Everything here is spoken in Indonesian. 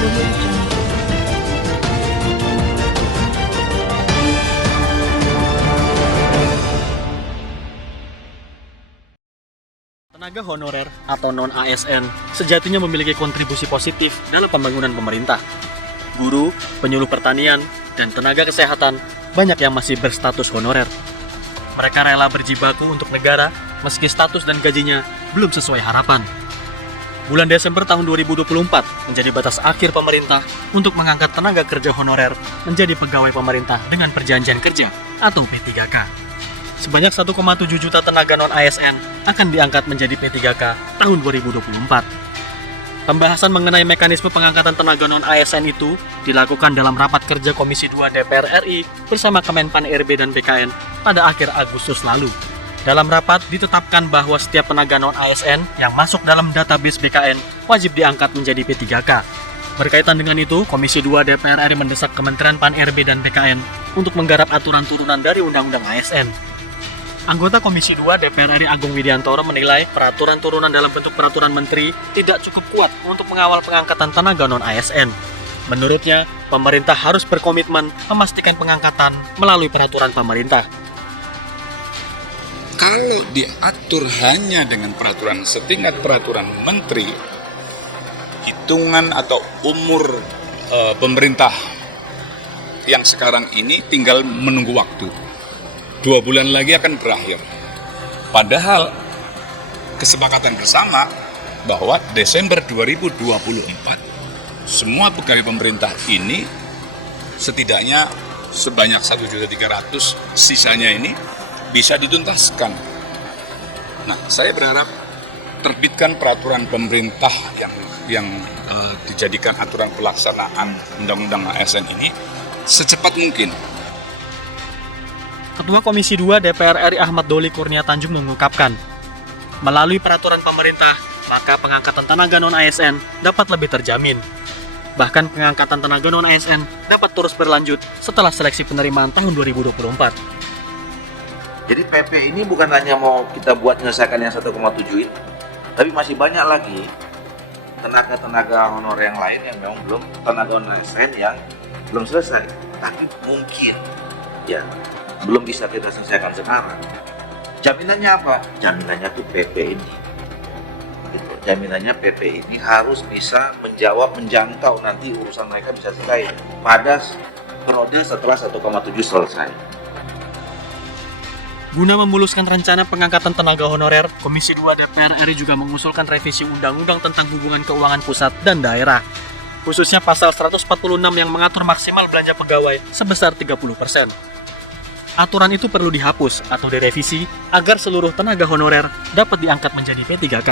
Tenaga honorer atau non-ASN sejatinya memiliki kontribusi positif dalam pembangunan pemerintah. Guru, penyuluh pertanian, dan tenaga kesehatan banyak yang masih berstatus honorer. Mereka rela berjibaku untuk negara meski status dan gajinya belum sesuai harapan. Bulan Desember tahun 2024 menjadi batas akhir pemerintah untuk mengangkat tenaga kerja honorer menjadi pegawai pemerintah dengan perjanjian kerja atau P3K. Sebanyak 1,7 juta tenaga non-ASN akan diangkat menjadi P3K tahun 2024. Pembahasan mengenai mekanisme pengangkatan tenaga non-ASN itu dilakukan dalam rapat kerja Komisi 2 DPR RI bersama Kemenpan RB dan BKN pada akhir Agustus lalu. Dalam rapat ditetapkan bahwa setiap tenaga non-ASN yang masuk dalam database BKN wajib diangkat menjadi P3K. Berkaitan dengan itu, Komisi 2 DPR RI mendesak Kementerian Pan RB dan BKN untuk menggarap aturan turunan dari Undang-Undang ASN. Anggota Komisi 2 DPR RI Agung Widiantoro menilai peraturan turunan dalam bentuk peraturan menteri tidak cukup kuat untuk mengawal pengangkatan tenaga non-ASN. Menurutnya, pemerintah harus berkomitmen memastikan pengangkatan melalui peraturan pemerintah. Kalau diatur hanya dengan peraturan setingkat peraturan menteri, hitungan atau umur pemerintah yang sekarang ini tinggal menunggu waktu. 2 bulan lagi akan berakhir. Padahal kesepakatan bersama bahwa Desember 2024 semua pegawai pemerintah ini setidaknya sebanyak 1.300.000 sisanya ini bisa dituntaskan. Nah, saya berharap terbitkan peraturan pemerintah yang dijadikan aturan pelaksanaan Undang-Undang ASN ini secepat mungkin. Ketua Komisi 2 DPR RI Ahmad Doli Kurnia Tanjung mengungkapkan, melalui peraturan pemerintah, maka pengangkatan tenaga non-ASN dapat lebih terjamin. Bahkan pengangkatan tenaga non-ASN dapat terus berlanjut setelah seleksi penerimaan tahun 2024. Jadi PP ini bukan hanya mau kita buat menyelesaikan yang 1,7 ini, tapi masih banyak lagi tenaga-tenaga honorer yang lain yang memang belum, tenaga non-ASN yang belum selesai. Tapi mungkin ya belum bisa kita selesaikan sekarang. Jaminannya apa? Jaminannya tuh PP ini. Jaminannya PP ini harus bisa menjangkau nanti urusan mereka bisa selesai pada periode setelah 1,7 selesai. Guna memuluskan rencana pengangkatan tenaga honorer, Komisi 2 DPR RI juga mengusulkan revisi Undang-Undang tentang Hubungan Keuangan Pusat dan Daerah, khususnya pasal 146 yang mengatur maksimal belanja pegawai sebesar 30%. Aturan itu perlu dihapus atau direvisi agar seluruh tenaga honorer dapat diangkat menjadi P3K.